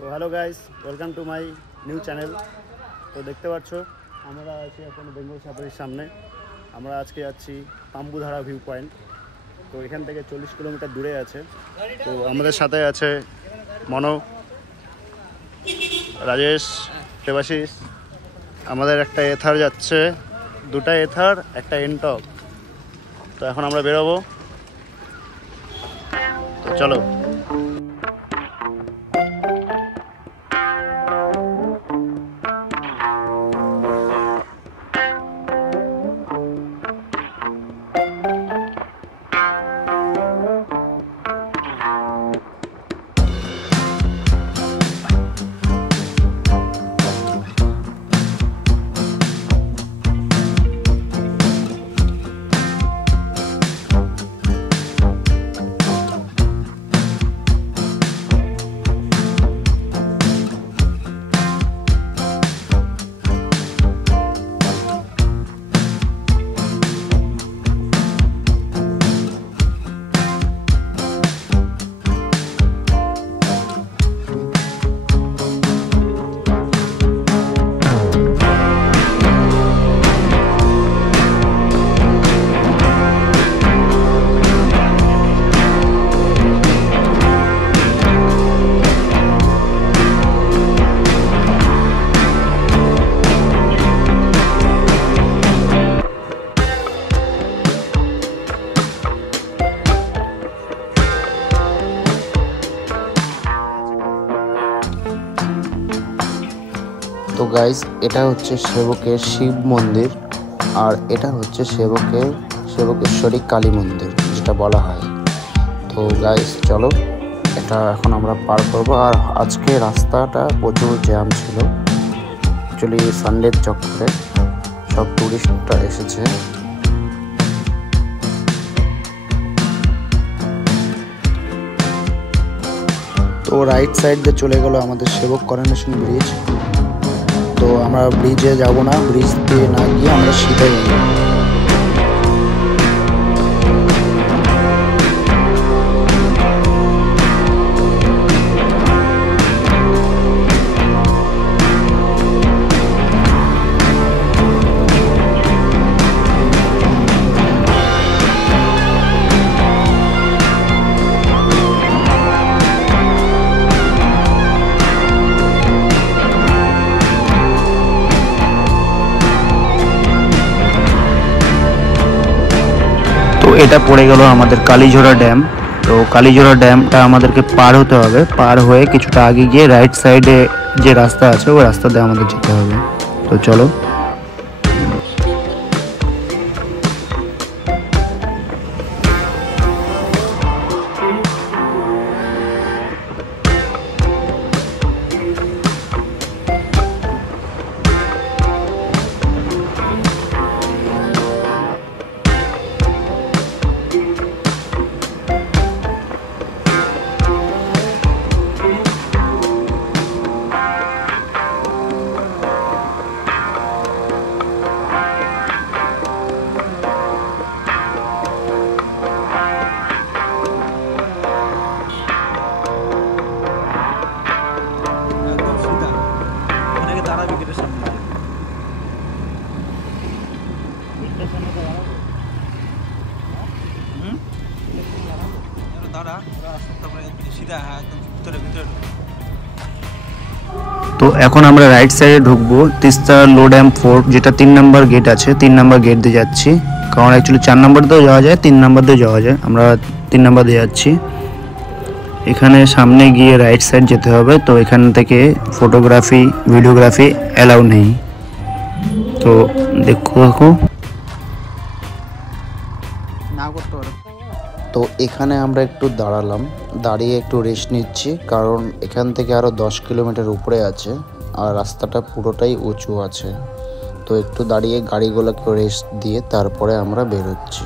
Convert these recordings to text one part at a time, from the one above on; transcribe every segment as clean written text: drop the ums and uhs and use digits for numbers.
তো hello guys, welcome to my new channel. তো দেখতে পাচ্ছ আমরা আছি এখন বেঙ্গল সাফারির সামনে। আমরা আজকে যাচ্ছি তাম্বুধারা ভিউ পয়েন্ট। তো এখান থেকে 40 কিলোমিটার দূরে আছে। তো আমাদের সাথে আছে মনো, রাজেশ, দেবাশিস। আমাদের একটা এথার যাচ্ছে, দুটা এথার, একটা এনটক। তো এখন আমরা বেরোবো, তো চলো। তো গাইস, এটা হচ্ছে সেবকের শিব মন্দির, আর এটা হচ্ছে সেবকেশ্বরী কালী মন্দির যেটা বলা হয়। তো গাইস চলো, এটা এখন আমরা পার করবো। আর আজকে রাস্তাটা প্রচুর জ্যাম ছিল, অ্যাকচুয়ালি সানডের চক্করে সব টুরিস্টরা এসেছে। তো রাইট সাইড দিয়ে চলে গেল আমাদের সেবক করোনেশন ব্রিজ। তো আমরা ব্রিজে যাব না, ব্রিজ দিয়ে না গিয়ে আমরা সিধে যাব। তো এটা পড়ে গেল আমাদের কালীঝোড়া ড্যাম। তো কালীঝোড়া ড্যামটা আমাদেরকে পার হতে হবে, পার হয়ে কিছুটা আগে গিয়ে রাইট সাইডে যে রাস্তা আছে ওই রাস্তা দিয়ে আমাদের যেতে হবে। তো চলো। তো এখন আমরা রাইট সাইডে ঢুকবো তিস্তা লো ড্যাম ফোর্ট, যেটা 3 নম্বর গেট আছে। 3 নম্বর গেট দিয়ে যাচ্ছি, কারণ অ্যাকচুয়ালি 4 নম্বর দিয়েও যাওয়া যায়, 3 নম্বর দিয়েও যাওয়া যায়। আমরা 3 নম্বর দিয়ে যাচ্ছি। এখানে সামনে গিয়ে রাইট সাইড যেতে হবে। তো এখান থেকে ফটোগ্রাফি ভিডিওগ্রাফি অ্যালাউ নেই। তো দেখো না করতে পারো। তো এখানে আমরা একটু দাঁড়ালাম, দাঁড়িয়ে একটু রেস্ট নিচ্ছি, কারণ এখান থেকে আরও 10 কিলোমিটার উপরে আছে আর রাস্তাটা পুরোটাই উঁচু আছে। তো একটু দাঁড়িয়ে গাড়িগুলোকে রেস্ট দিয়ে তারপরে আমরা বেরোচ্ছি।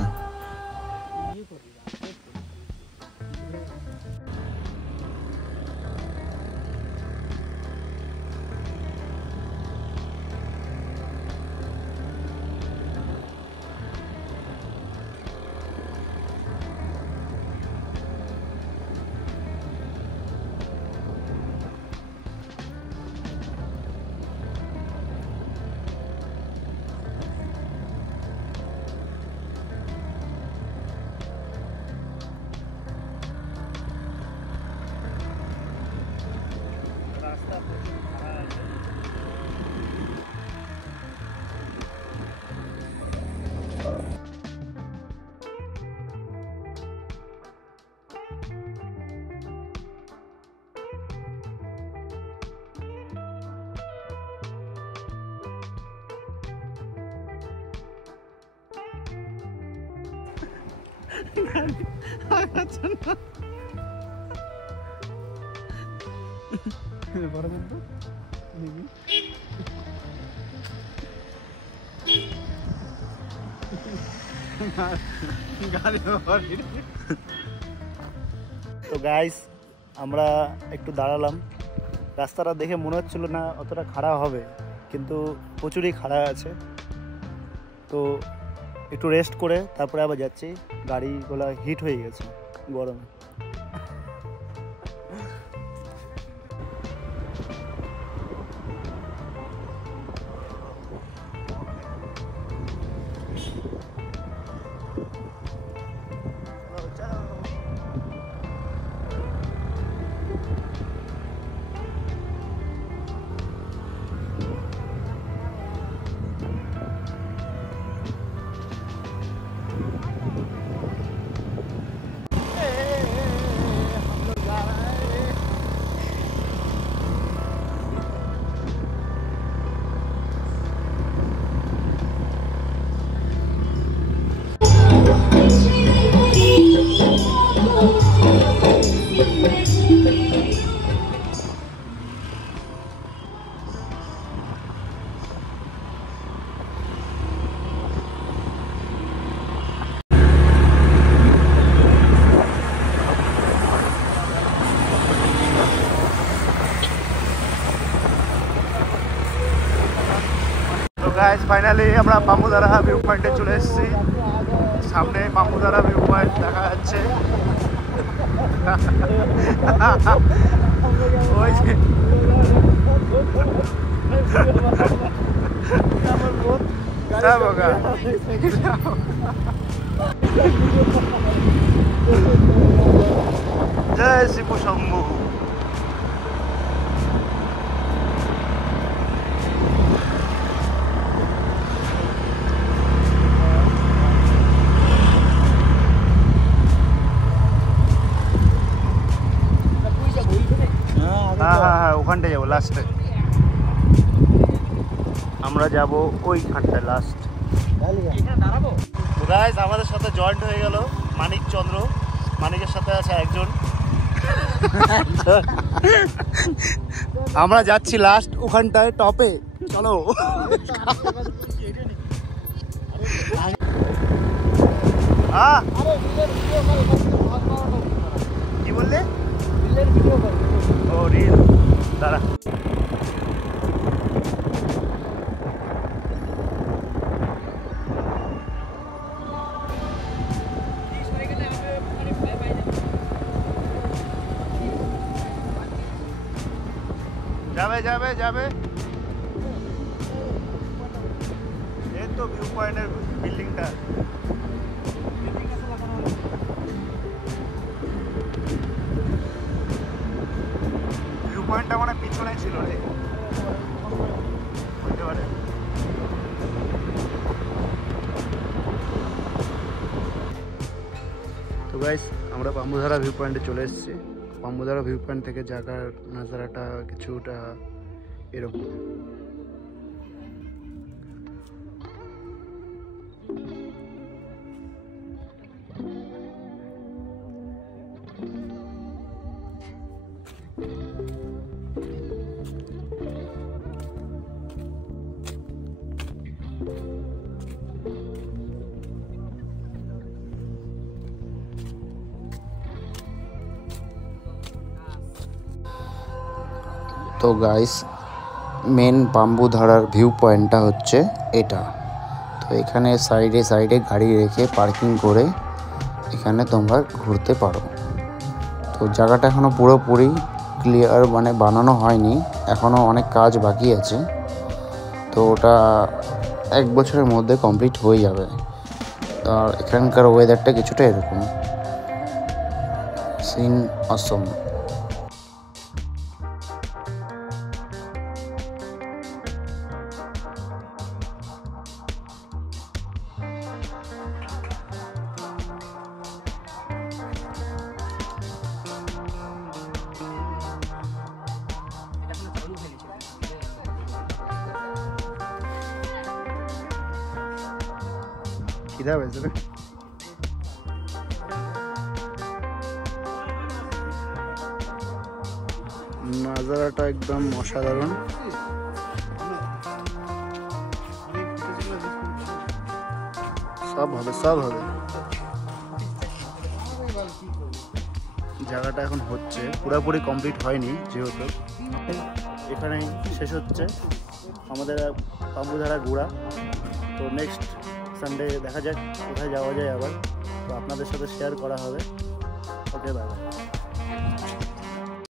তো গাইস আমরা একটু দাঁড়ালাম, রাস্তাটা দেখে মনে হচ্ছিল না অতটা খাড়া হবে, কিন্তু প্রচুরই খাড়া আছে। তো একটু রেস্ট করে তারপরে আবার যাচ্ছি, গাড়িগুলো হিট হয়ে গেছে গরমে। গাইস ফাইনালি আমরা বাম্বুধারা ভিউ পয়েন্টে চলে এসেছি। সামনে বাম্বুধারা ভিউ পয়েন্ট দেখা যাচ্ছে। ওই যে জয় শিব শম্ভু। হ্যাঁ ওখানটায় যাবো লাস্টে, আমরা যাব ওই ঘাটটায় লাস্ট। তো গাইস আমাদের সাথে জয়েন্ট হয়ে গেল মানিক চন্দ্র, মানিকের সাথে আছে একজন। আমরা যাচ্ছি লাস্ট ওখানটায় টপে, চলো। কি বললে? ও রিল, দাঁড়া। যাবে যাবে যাবে, এই তো ভিউ পয়েন্টের বিল্ডিংটা। ভিউ পয়েন্টটা মানে পিছনে ছিল রে, বুঝতে পারে। তো গাইস আমরা বাম্বুধারা ভিউ পয়েন্টে চলে এসেছি। বাম্বুধারা ভিউ পয়েন্ট থেকে জায়গার নাজারাটা কিছুটা এরকম। তো গাইস মেন বাম্বুধারার ভিউ পয়েন্টটা হচ্ছে এটা। তো এখানে সাইডে সাইডে গাড়ি রেখে পার্কিং করে এখানে তোমরা ঘুরতে পারো। তো জায়গাটা এখনও পুরোপুরি ক্লিয়ার মানে বানানো হয়নি, এখনও অনেক কাজ বাকি আছে। তো ওটা 1 বছরের মধ্যে কমপ্লিট হয়ে যাবে। আর এখানকার ওয়েদারটা কিছুটা এরকম, সিন অসম। খিদা পেয়েছে রে। নজারাটা একদম অসাধারণ। সব হবে, সব হবে। জায়গাটা এখন হচ্ছে, পুরোপুরি কমপ্লিট হয়নি যেহেতু। এখানেই শেষ হচ্ছে আমাদের পাম্বুধারা ঘোরা। তো নেক্সট সানডে দেখা যাক কোথায় যাওয়া যায় আবার, তো আপনাদের সাথে শেয়ার করা হবে। ওকে, বাই বাই।